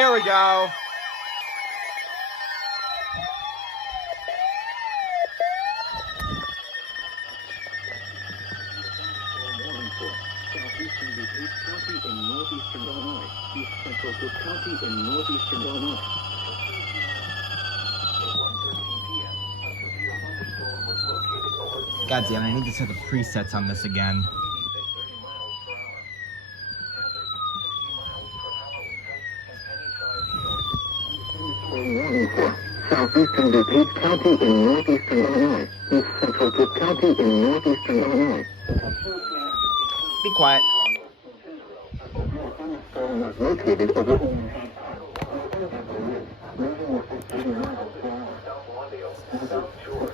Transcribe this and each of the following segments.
Here we go. Southeastern DuPage County in northeastern Illinois. East central Cook County in northeastern Illinois. God damn it, I need to set the presets on this again. Southeastern DuPage County in northeastern Illinois. East central Cook County in northeastern Illinois. Be quiet. Located over South Shore,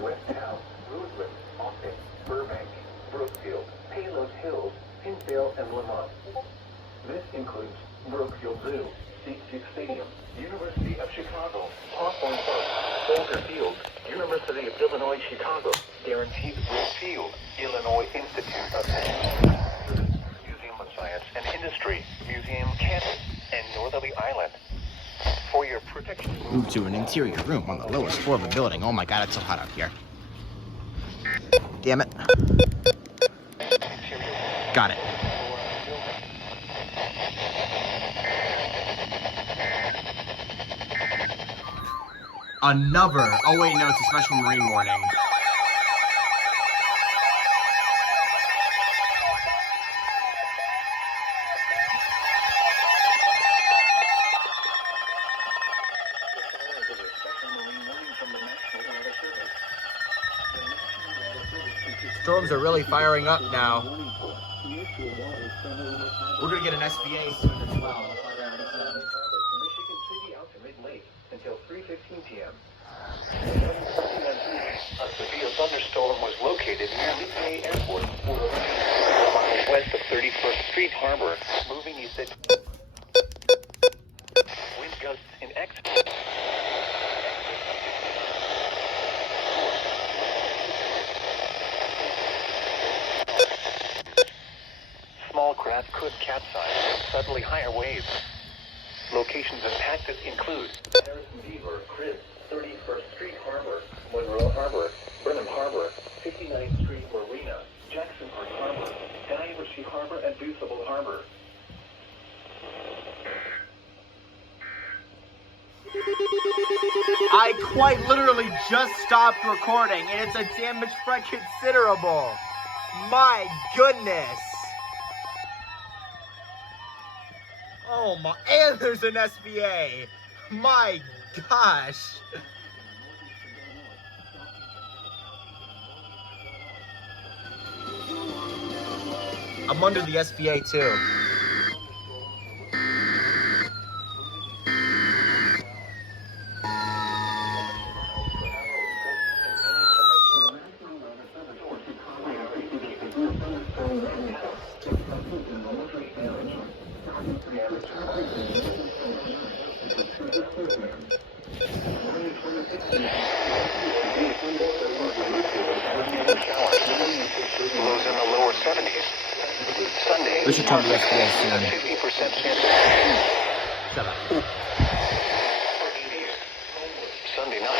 West Town, Roseland, Austin, Burbank, Brookfield, Palos Hills, Hinsdale, and Lamont. This includes Brookfield Zoo, SeatGeek Stadium, University of Chicago, Hawthorne Park, Boulder Field, University of Illinois Chicago, Guaranteed Brookfield, Illinois Institute of Museum of Science and Industry, Museum Campus, and Northerly Island. For your protection, Move to an interior room on the lowest floor of the building. Oh my god, it's so hot out here. Damn it. Got it. Another. Oh wait, no, it's a special marine warning. Storms are really firing up now. We're gonna get an SBA soon as well. Michigan City out to mid-lake until 3:15 p.m. A severe thunderstorm was located near Midway Airport, 4 miles west of 31st Street Harbor, moving east at wind gusts in excess. Small craft could capsize with suddenly higher waves. Locations impacted include Harrison Beaver, Chris, 31st Street Harbor, Monroe Harbor, Burnham Harbor, 59th Street Marina, Jackson Park Harbor, University Harbor, and Deuceable Harbor. I quite literally just stopped recording and it's a damage front considerable. My goodness. Oh my, and there's an SBA. My gosh. I'm under the SBA too. Lows in the lower 70s. Sunday, We should talk to the SBA soon. 50% chance. Shut up. Sunday night.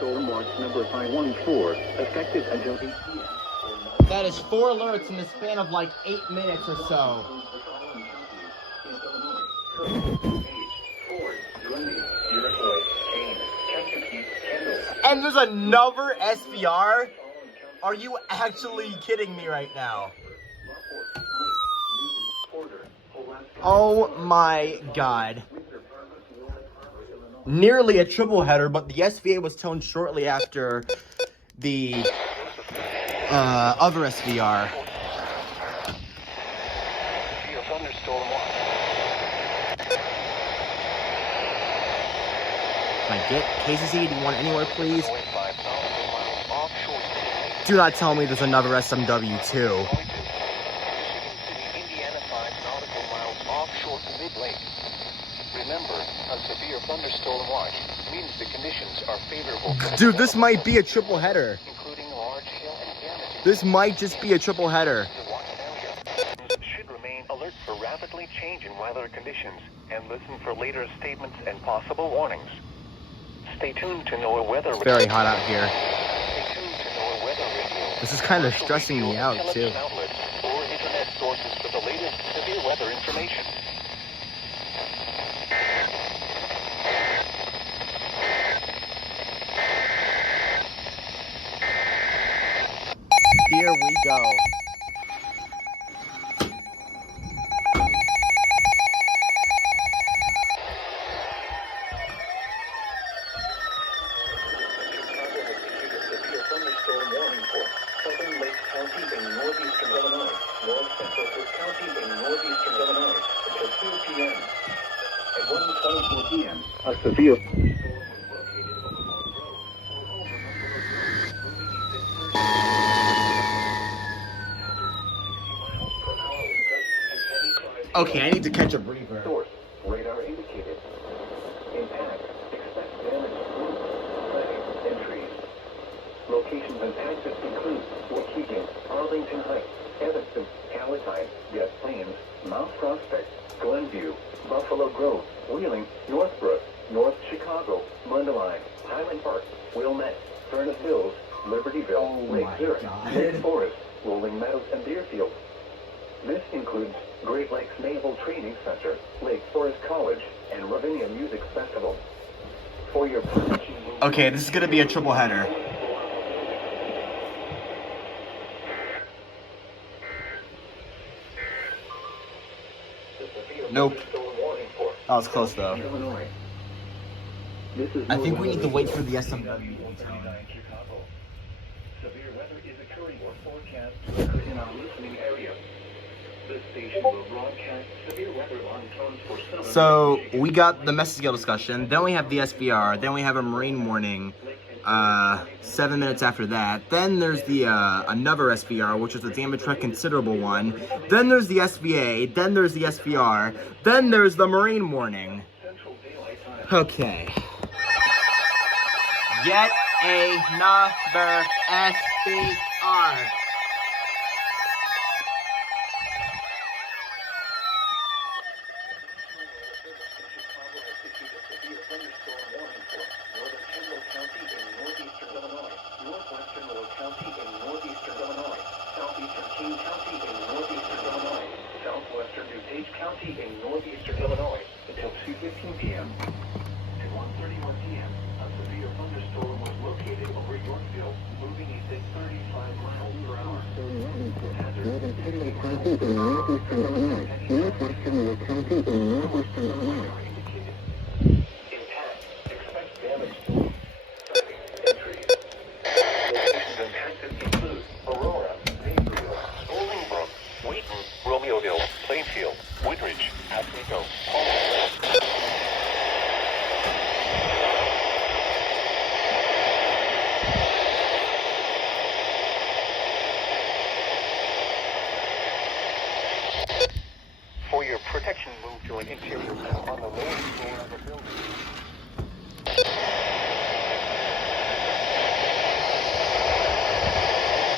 Thunderstorm watch number 514, effective until 8 p.m. That is 4 alerts in the span of like 8 minutes or so. And there's another SVR? Are you actually kidding me right now? Oh my god. Nearly a triple header, but the SVA was toned shortly after the other SVR. Can I get KCC81 anywhere, please? Do not tell me there's another SMW too. Remember, a severe thunderstorm watch means the conditions are favorable. Dude, this might be a triple header. Including large hail and damage. This might just be a triple header. Should remain alert for rapidly changing weather conditions and listen for later statements and possible warnings. Stay tuned to NOAA weather. It's very hot out here. Stay tuned to NOAA weather radio. This is kind of stressing me out too. Outlets or internet sources for the latest severe weather information. Here we go. A severe Okay, I need to catch a breather. source, radar indicated. Impact, expect damage to roofs, legs, and trees. Locations and access include Waukegan, Arlington Heights, Evanston, Palatine, Des Plaines, Mount Prospect, Glenview, Buffalo Grove, Wheeling, Northbrook, North Chicago, Mundelein, Highland Park, Wilmette, Furnace Hills, Libertyville, Lake Zurich, Lake Forest, Rolling Meadows, and Deerfield. This includes Great Lakes Naval Training Center, Lake Forest College, and Ravinia Music Festival. For your protection, Okay, this is gonna be a triple header. Nope. That was close though. Illinois. This is I think we need to wait for the SMW. Severe weather is occurring or forecast to occur in our listening area. This station will broadcast severe weather on tones for summer. So we got the message scale discussion, then we have the SVR, then we have a marine warning 7 minutes after that. Then there's the another SVR, which is a damage threat considerable one. Then there's the SVA, then there's the SVR, then there's the marine warning. Okay. Yet another SVR. Southwestern DuPage County in northeastern Illinois until 2:15 p.m. At 1:31 p.m., a severe thunderstorm was located over Yorkville, moving a 35 miles per hour. Impact. Expect damage to entries. Locations impacted include Aurora, Mayfield, Bolingbrook, Wheaton, Romeoville, Plainfield, Woodridge, Oswego, Palmer. For your protection, move to an interior cell on the lowest floor of the building.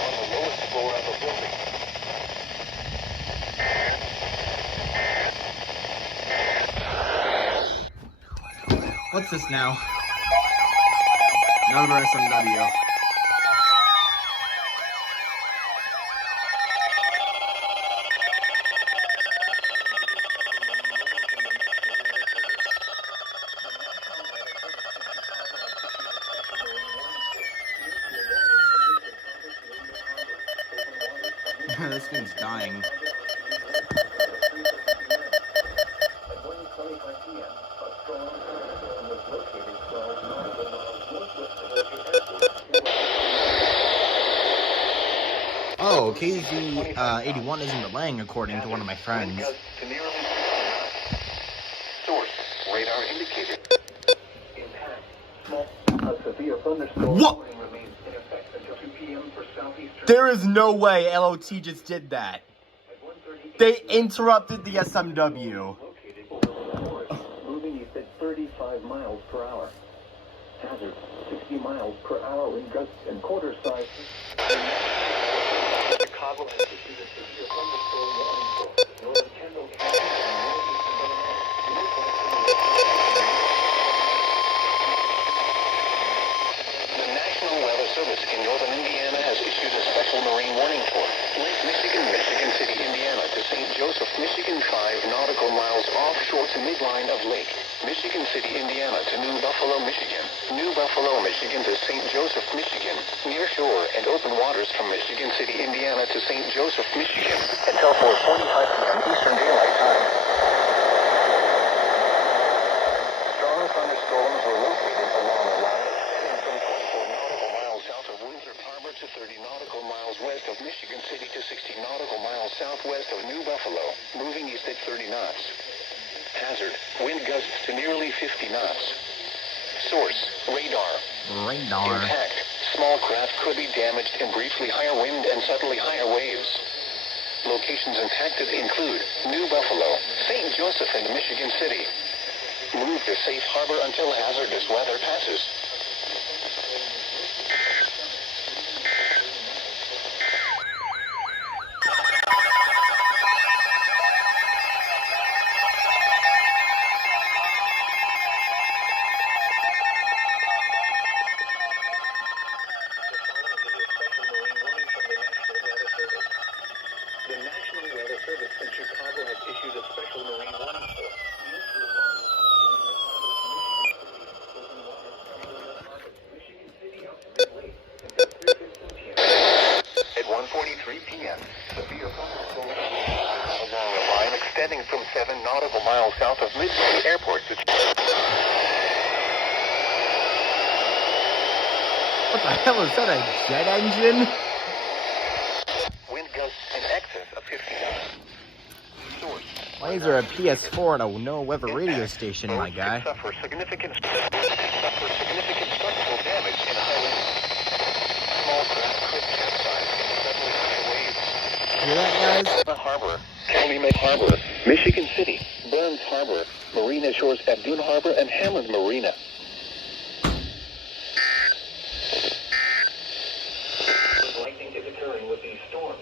On the lowest floor of the building. What's this now? Another SMW. This thing's dying. Oh, KZ81 isn't delaying according to one of my friends. Source, radar indicated. A severe thunderstorm What? remains in effect until 2 p.m. for southeastern. There is no way LOT just did that. They interrupted the SMW. Located over the forest, moving east at 35 miles per hour. Hazard, 60 miles per hour wind gusts and quarter size. Chicago has issued a severe thunderstorm warning for northern Kendall County and northeastern Illinois. The National Weather Service in northern Indiana has issued a special marine warning for Lake Michigan, Michigan City, Indiana to St. Joseph, Michigan, 5 nautical miles offshore to midline of Lake Michigan City, Indiana to New Buffalo, Michigan. New Buffalo, Michigan to St. Joseph, Michigan. Near shore and open waters from Michigan City, Indiana to St. Joseph, Michigan until 4:45 p.m. Eastern Daylight Time. Strong thunderstorms were located along a line extending from 24 nautical miles south of Windsor Harbor to 30 nautical miles west of Michigan City to 60 nautical miles southwest of New Buffalo, moving east at 30 knots. Hazard, wind gusts to nearly 50 knots. Source, radar. Radar. Impact, small craft could be damaged in briefly higher wind and subtly higher waves. Locations impacted include New Buffalo, St. Joseph, and Michigan City. Move to safe harbor until hazardous weather passes. The National Weather Service in Chicago has issued a special marine warning for at 1:43 p.m. severe thunderstorm along a line extending from 7 nautical miles south of Midway Airport to What the hell is that, a jet engine? wind gusts in excess of 50 knots. Source. Why is there a PS4 and a no-weather radio station, my guy? Suffer significant structural damage in high winds. Small craft could capsize in suddenly high waves. Hear that, guys? Harbor, Calumet Harbor, Michigan City, Burns Harbor, Marina Shores at Dune Harbor, and Hammond Marina. Lightning is occurring with these storms.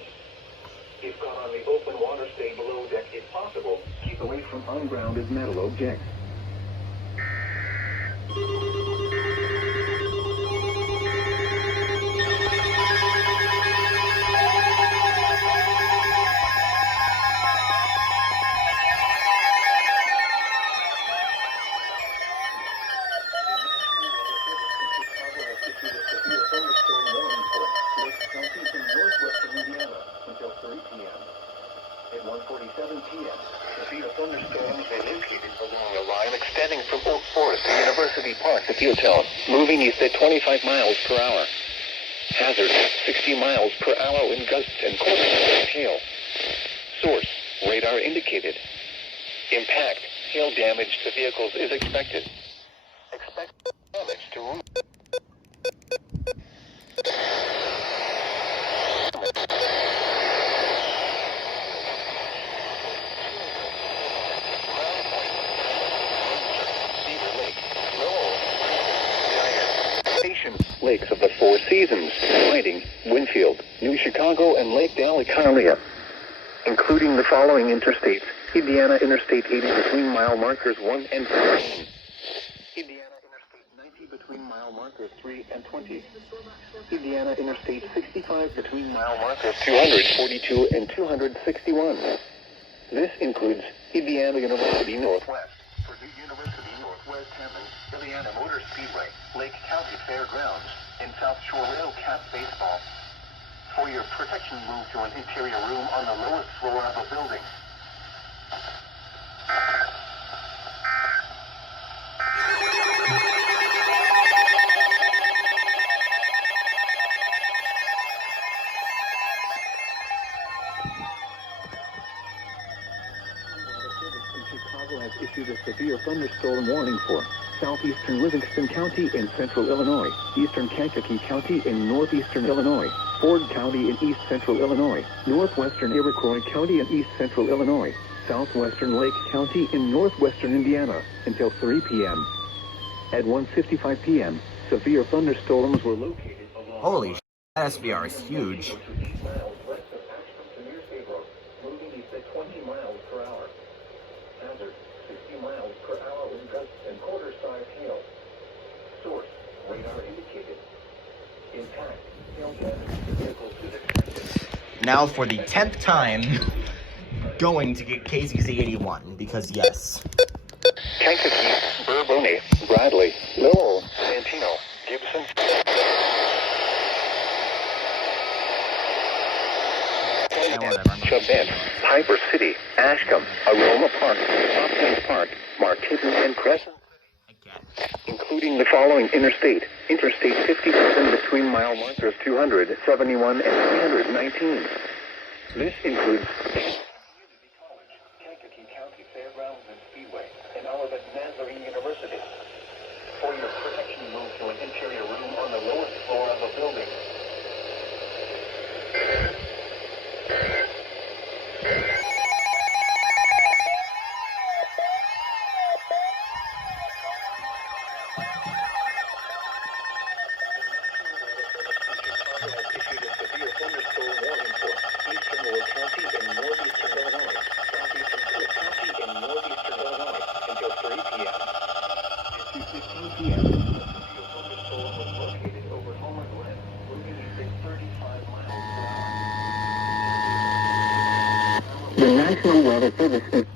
If caught on the open water, stay below deck if possible. Keep away from ungrounded metal objects. At 1:47 p.m., severe thunderstorms are located along a line extending from Oak Forest to University Park to Fieldtown, moving east at 25 miles per hour. Hazard, 60 miles per hour wind gusts and quarter-inch hail. Source, radar indicated. Impact, hail damage to vehicles is expected. Expect damage to roof. Lakes of the Four Seasons, Whiting, Winfield, New Chicago, and Lake Dalecarlia, including the following interstates: Indiana Interstate 80 between mile markers 1 and 14, Indiana Interstate 90 between between mile markers 3 and 20. Indiana Interstate 65 between mile markers 242 and 261. This includes Indiana University Northwest, Purdue University Northwest Hammond, Indiana Motor Speedway, Lake County Fairgrounds, and South Shore Rail Cap Baseball. For your protection, move to an interior room on the lowest floor of a building. Chicago has issued a severe thunderstorm warning for southeastern Livingston County in central Illinois, eastern Kankakee County in northeastern Illinois, Ford County in east central Illinois, northwestern Iroquois County in east central Illinois, southwestern Lake County in northwestern Indiana until 3 p.m. At 1:55 p.m., severe thunderstorms were located along... Holy shit, that SVR is huge. Moving east at 20 miles per hour. Hazard, 60 miles per hour wind gusts and quarter-size hail. Source, radar indicated. Impact, hail damage to vehicles to the... Now for the 10th time, going to get KZC 81, because yes. Kankakee, Bourbonnais, Bradley, Lowell, Santino, Gibson... Chabet, Piper City, Ashcombe, Aroma Park, Hopkins Park, Marquette, and Crescent, including the following interstate: Interstate 57 between mile markers 271 and 319. This includes Community College, Kankakee County Fairgrounds and Speedway, and Olivet Nazarene University. For your protection, move to an interior room on the lowest floor of a building. The National Weather Service source,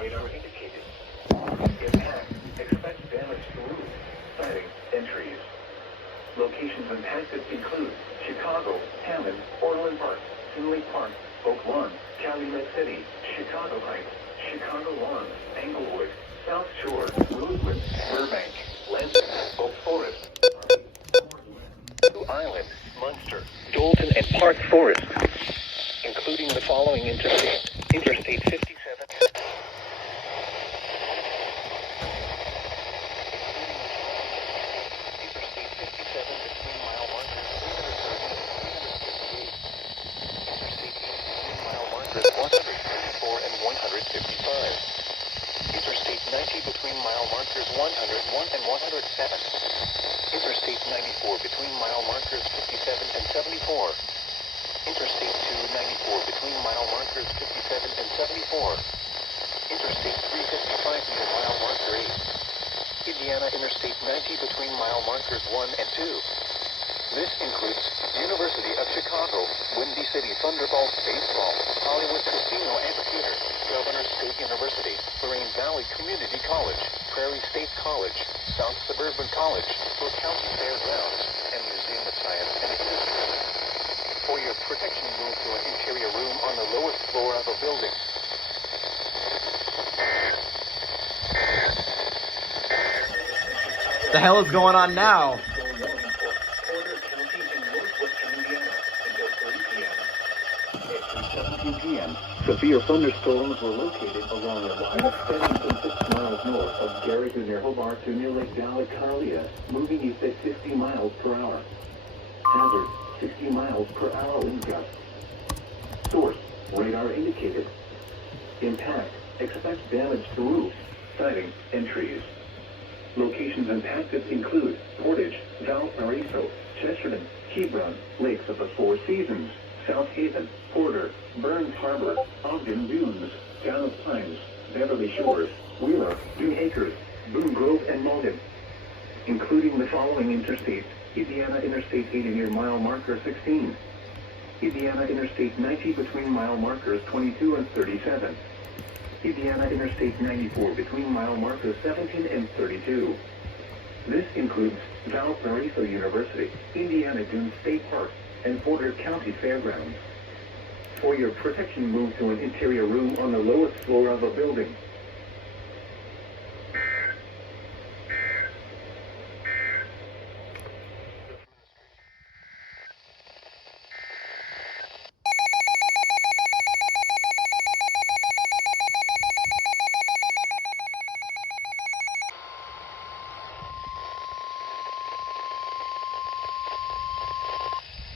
radar indicated. Impact, expect damage to roof, siding, and trees. Locations impacted include Chicago, Hammond, Orland Park, Tinley Park, Oak Lawn, Calumet City, Chicago Heights, Chicago Lawns, Englewood, South Shore, Rosewood, Burbank, Lansing, Oak Forest, Island, Munster, Dolton, and Park Forest, including the following interstate: Interstate 57. Interstate 57 between mile markers 330 and 358. Interstate 80 between mile markers 134 and 155. Interstate 90 between mile markers 101 and 107. Interstate 94 between mile markers 57 and 74. Interstate 294 between mile markers 57 and 74. Interstate 355 near mile marker 8. Indiana Interstate 90 between mile markers 1 and 2. This includes University of Chicago, Windy City Thunderbolts Baseball, Hollywood Casino Amphitheater, Governors State University, Lorraine Valley Community College, Prairie State College, South Suburban College, Will County Fairgrounds, and Museum of Science and Industry. For your protection, move to an interior room on the lowest floor of a building. The hell is going on now? Severe thunderstorms were located along a line extending from 6 miles north of Gary to near Hobart to near Lake Dalecarlia, moving east at 50 miles per hour. Hazard, 60 miles per hour wind gusts. Source, radar indicated. Impact, expect damage to roofs, siding, and trees. Locations impacted include Portage, Valparaiso, Chesterton, Hebron, Lakes of the Four Seasons, South Haven, Porter, Burns Harbor, Ogden Dunes, Town of Pines, Beverly Shores, Wheeler, Dune Acres, Boone Grove, and Malden. including the following interstates: Indiana Interstate 80 near mile marker 16, Indiana Interstate 90 between mile markers 22 and 37, Indiana Interstate 94 between mile markers 17 and 32. This includes Valparaiso University, Indiana Dunes State Park, and Porter County Fairgrounds. For your protection, move to an interior room on the lowest floor of a building.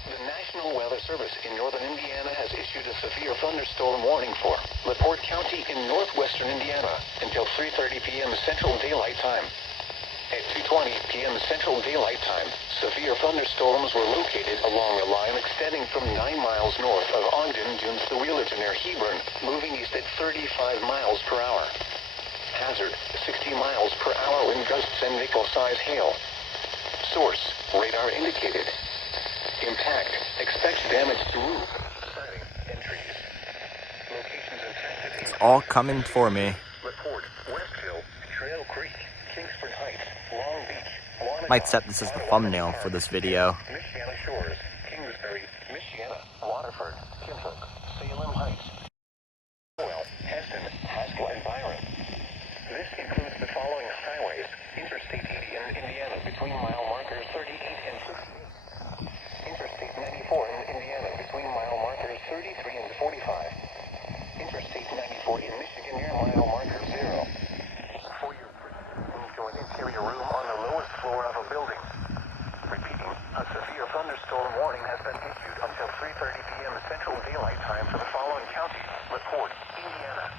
The National Weather Service in northern Indiana has issued a severe thunderstorm warning for LaPorte County in northwestern Indiana until 3:30 p.m. Central Daylight Time. At 2:20 p.m. Central Daylight Time, severe thunderstorms were located along a line extending from 9 miles north of Ogden Dunes to Wheelerton near Hebron, moving east at 35 miles per hour. Hazard, 60 miles per hour wind gusts and nickel-size hail. Source, radar indicated. Impact, expect damage to roof, siding, and trees. Locations impacted. It's all coming for me. Report, Westville, Trail Creek, Kingsford Heights, Long Beach, Wanata, Might set this as the thumbnail for this video. Michiana Shores, Kingsbury, Michiana, Waterford, Kinfolk, Salem Heights, Howell, Heston, Haskell, and Byron. This includes the following highways: Interstate 80 in Indiana between mile markers 38 and 68. Interstate 94 in Indiana between mile markers 33 and 45. Interstate 94 in Michigan near mile marker 0. For your move to an interior room on the lowest floor of a building. Repeating, a severe thunderstorm warning has been issued until 3:30 p.m. Central Daylight Time for the following counties: LaPorte, Indiana.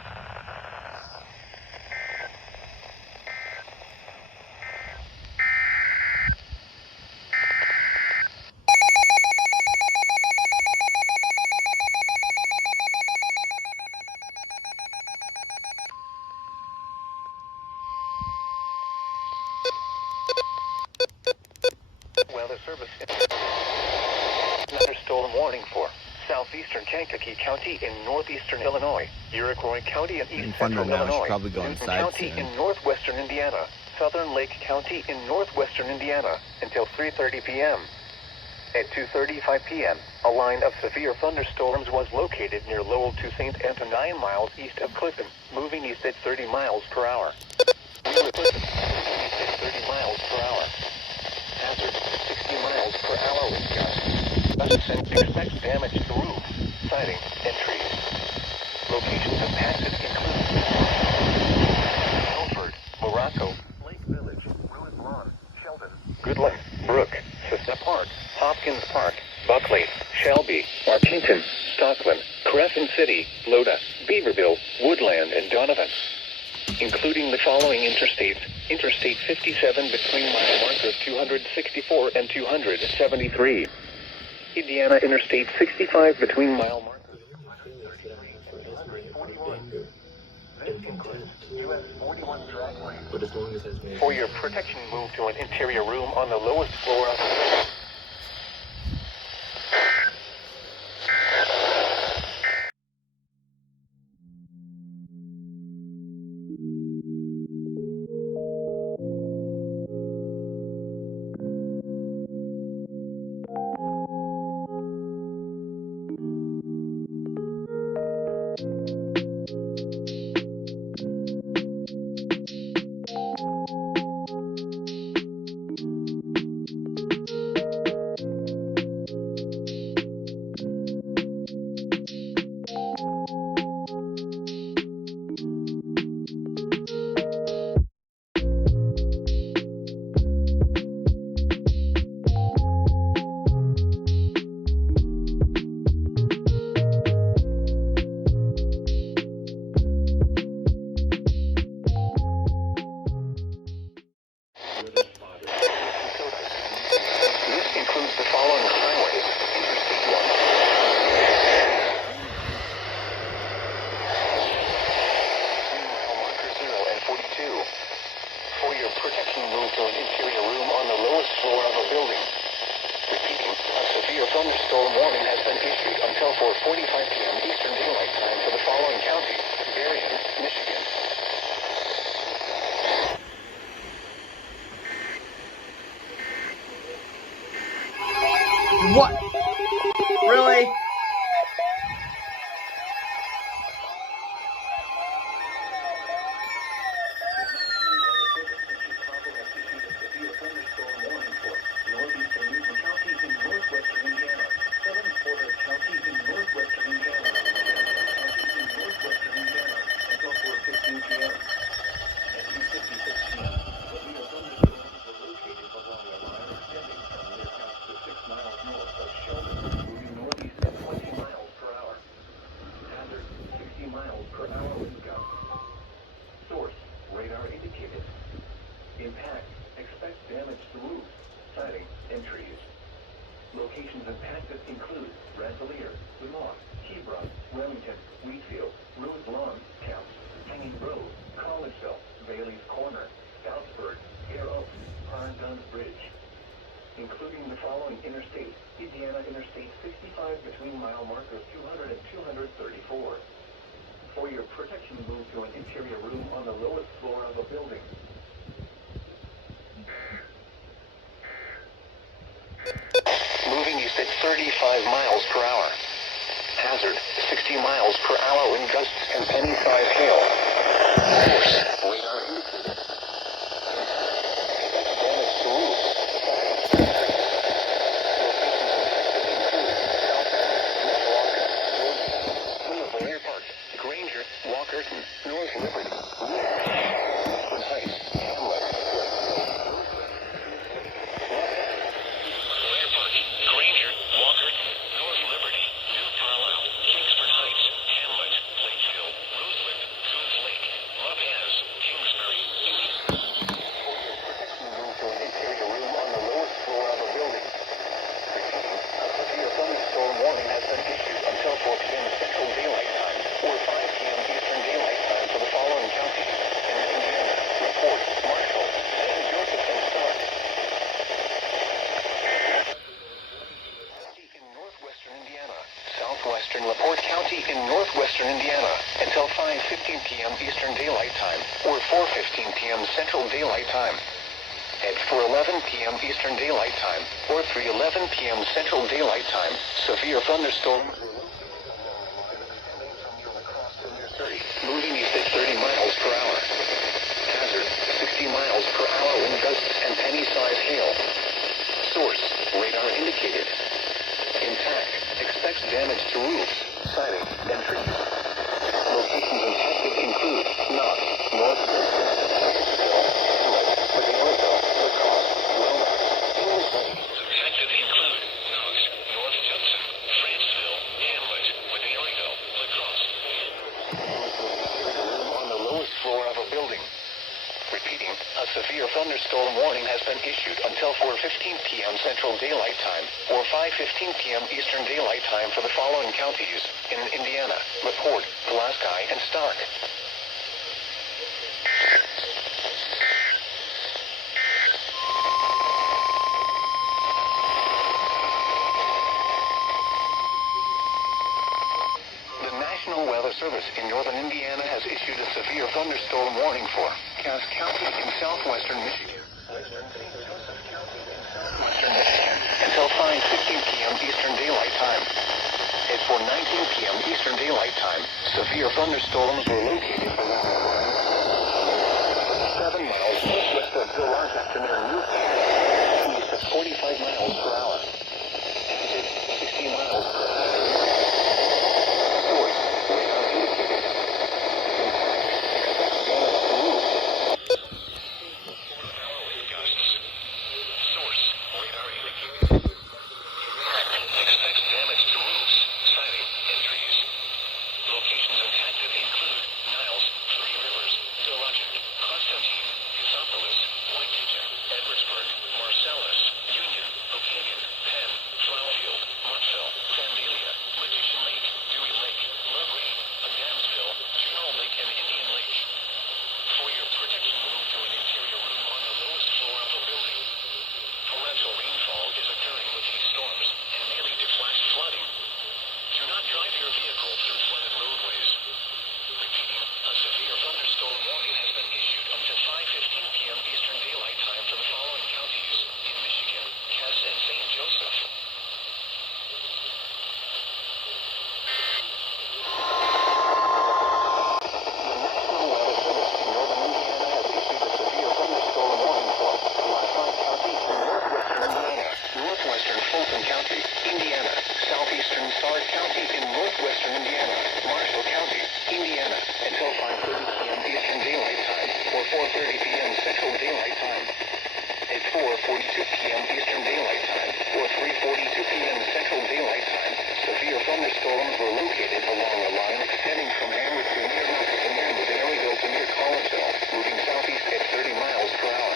Weather Service. Thunderstorm warning for southeastern Kankakee County in northeastern Illinois, Iroquois County in east central Thunder now should Illinois, probably go Newton inside County soon. in northwestern Indiana, Southern Lake County in northwestern Indiana until 3:30 p.m. At 2:35 p.m., a line of severe thunderstorms was located near Lowell to St. Anton 9 miles east of Clifton, moving east at 30 miles per hour. Wheeler Clifton, moving east at 30 miles per hour. Hazard, 60 miles per hour wind gusts. Gusts and expect damage to roof, siding, and trees. Locations impacted include Milford, Morocco, Lake Village, Ruin Lawn, Sheldon, Goodland, Brook, Cessna Park, Hopkins Park, Buckley, Shelby, Arlington, Stockland, Crescent City, Loda, Beaverville, Woodland, and Donovan. Including the following interstates: Interstate 57 between mile markers 264 and 273. Indiana Interstate 65 between mile markers 241. This includes US 41 dragway. For your protection, move to an interior room on the lowest floor of the building. protection moved to an interior room on the lowest floor of a building. Repeating, a severe thunderstorm warning has been issued until 4:45 p.m. Eastern Daylight Time for the following counties: Berrien, Michigan. What? Really? Impact. Expect damage to roofs, siding, and trees. Locations impacted include Rensselaer, Lamont, Hebron, Remington, Wheatfield, Rose Lawn, Camps, Hanging Grove, Collegeville, Bailey's Corner, Stoutsburg, Air Oaks, Pine Guns Bridge. Including the following interstates: Indiana Interstate 65 between mile markers 200 and 234. For your protection, move to an interior room on the lowest floor of a building. Moving east at 35 miles per hour. Hazard, 60 miles per hour wind gusts and penny-sized hail. Force, radar indicated. Damage to roofs. Locations Park, Granger, Walkerton, North Liberty, Kingsford Heights, Hamlet, Granger, Walkerton, North Liberty, New Carlisle, Kingsford Heights, Hamlet, Lakeville, Roseland, Coons Lake, Lopez, Kingsbury. Protection moved to an interior room on the lowest floor of a building. A severe thunderstorm warning has been issued until 4 p.m. Central Daylight Time or 5 p.m. Eastern Daylight Time for the following counties: in Indiana, LaPorte, Marshall, St. Joseph, and Stark. In northwestern Indiana, southwestern LaPorte County in northwestern Indiana until 5:15 p.m. Eastern Daylight Time or 4:15 p.m. Central Daylight Time. At 4:11 p.m. Eastern Daylight Time or 3:11 p.m. Central Daylight Time, severe thunderstorms moving east at 30 miles per hour. Hazard, 60 miles per hour wind gusts and penny-sized hail. Source, radar indicated. Impact, expects damage to roofs, siding, and trees. Locations impacted include Knox, North Hamlet, Medallaville, LaCrosse, Wilma, English Lake. Impacted include Knox, North Judson, Franceville, Hamlet, Medallaville, LaCrosse. Room on the lowest floor of a building. Repeating, a severe thunderstorm warning has been issued until 4:15 p.m. Central Daylight Time or 5:15 p.m. Eastern Daylight Time for the following counties: in Indiana, LaPorte, Pulaski, and Stark. The National Weather Service in northern Indiana has issued a severe thunderstorm warning for Cass County in southwestern Michigan, western St. Joseph County in southwestern Michigan until 5:15 p.m. Eastern Daylight Time. At 4:19 p.m. Eastern Daylight Time, severe thunderstorms were located along 7 miles northwest of Dorchester near Newton, east at 45 miles per hour. Hazard, 60 miles per hour. Source, radar indicated. Impact, expects damage to roofs. Wind gusts. Source, radar indicated. Expects damage to roofs, siding, and trees. Locations impacted include Niles, Three Rivers, Delogic, Constantine, Cassopolis, White Kitchen, Edwardsburg, Marcellus, Union, Octavian, southeastern Slight County in northwestern Indiana, Marshall County, Indiana, until 5:30 p.m. Eastern Daylight Time or 4:30 p.m. Central Daylight Time. At 4:42 p.m. Eastern Daylight Time or 3:42 p.m. Central Daylight Time, severe thunderstorms were located along a line extending from Hamlet to near Maryville to near Collinsville, moving southeast at 30 miles per hour.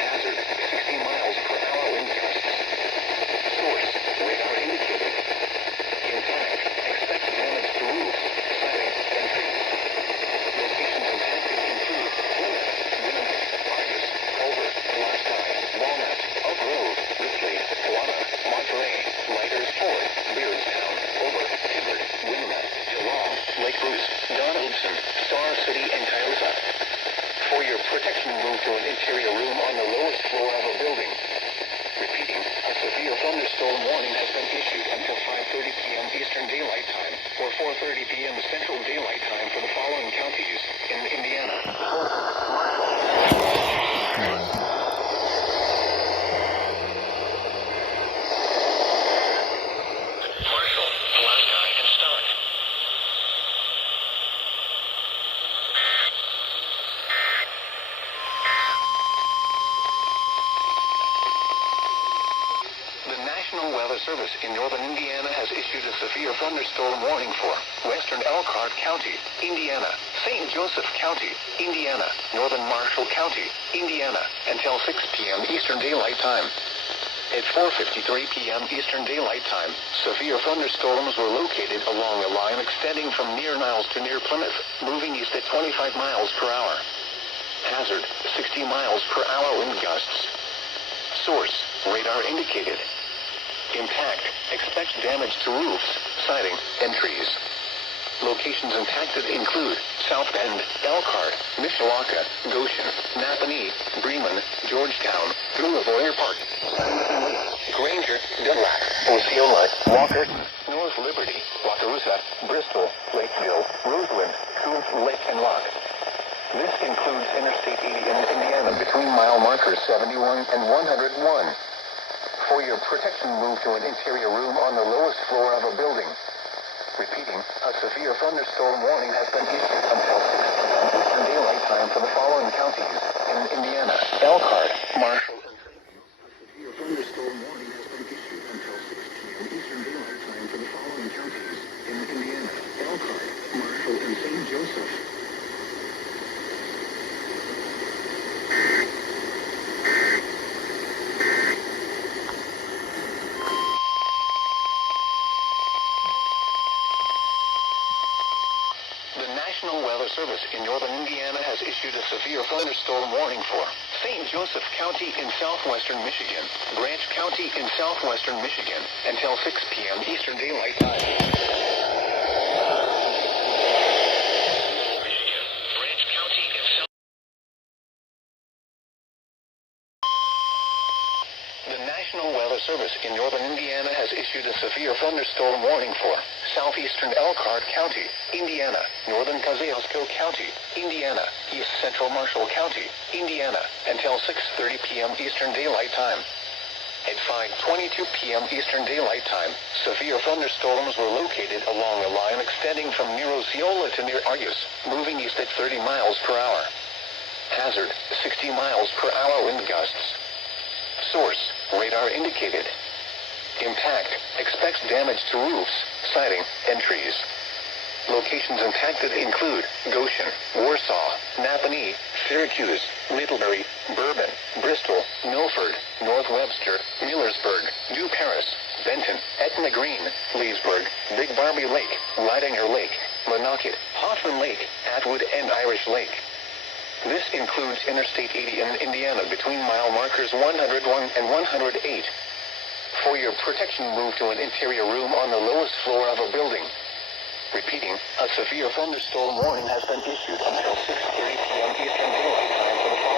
Hazard, 60 miles per hour wind gusts. Source, radar indicated. Impact, expect damage to roofs, siding, and trees. Locations impacted include Plymouth, Winnipeg, Argus, Culver, Pulaski, Walnut, Oak Grove, Ripley, Kewanee, Monterey, Lighters Ford, Beardstown, Ober, Hibbard, Wilmette, Geelong, Lake Bruce, Donaldson, Star City, and Cayuga. For your protection, move to an interior room on the lowest floor of a building. Repeating, a severe thunderstorm warning has been issued until 5:30 p.m. Eastern Daylight Time or 4:30 p.m. Central Daylight Time for the following counties in Indiana. Marshall, Pulaski, and Stark. The National Weather Service in northern Indiana has issued a severe thunderstorm warning for western Elkhart County, Indiana, St. Joseph County, Indiana, northern Marshall County, Indiana, until 6 p.m. Eastern Daylight Time. At 4:53 p.m. Eastern Daylight Time, severe thunderstorms were located along a line extending from near Niles to near Plymouth, moving east at 25 miles per hour. Hazard, 60 miles per hour wind gusts. Source, radar indicated. Impact, expect damage to roofs, siding, and trees. Locations impacted include South Bend, Elkhart, Mishawaka, Goshen, Napanee, Bremen, Georgetown, through Avoyer Park, Granger, Dunlap, Osceola, Walker, North Liberty, Wakarusa, Bristol, Lakeville, Roseland, Coos, Lake, and Rock. This includes Interstate 80 in Indiana between mile markers 71 and 101. For your protection, move to an interior room on the lowest floor of a building. Repeating, a severe thunderstorm warning has been issued until 6 p.m. Eastern Daylight Time for the following counties in Indiana: Elkhart, Marshall, and St. A severe thunderstorm warning has been issued until 6 p.m. Eastern Daylight Time for the following counties in Indiana: Elkhart, Marshall, and St. Joseph. The National Weather Service in northern Indiana has issued a severe thunderstorm warning for St. Joseph County in southwestern Michigan, Branch County in southwestern Michigan, until 6 p.m. Eastern Daylight Time. Michigan, Branch County in The National Weather Service in northern Indiana has issued a severe thunderstorm warning for southeastern Elkhart County, Indiana, northern Kosciuszko County, Indiana, east central Marshall County, Indiana, until 6:30 p.m. Eastern Daylight Time. At 5:22 p.m. Eastern Daylight Time, severe thunderstorms were located along a line extending from near Osceola to near Argus, moving east at 30 miles per hour. Hazard, 60 miles per hour wind gusts. Source, radar indicated. Impact, expects damage to roofs, siding, and trees. Locations impacted include Goshen, Warsaw, Napanee, Syracuse, Middlebury, Bourbon, Bristol, Milford, North Webster, Millersburg, New Paris, Benton, Etna Green, Leesburg, Big Barbie Lake, Leidinger Lake, Monocket, Hoffman Lake, Atwood, and Irish Lake. This includes Interstate 80 in Indiana between mile markers 101 and 108. For your protection, move to an interior room on the lowest floor of a building. Repeating, a severe thunderstorm warning has been issued until 6:30 p.m. Eastern Daylight Time for the following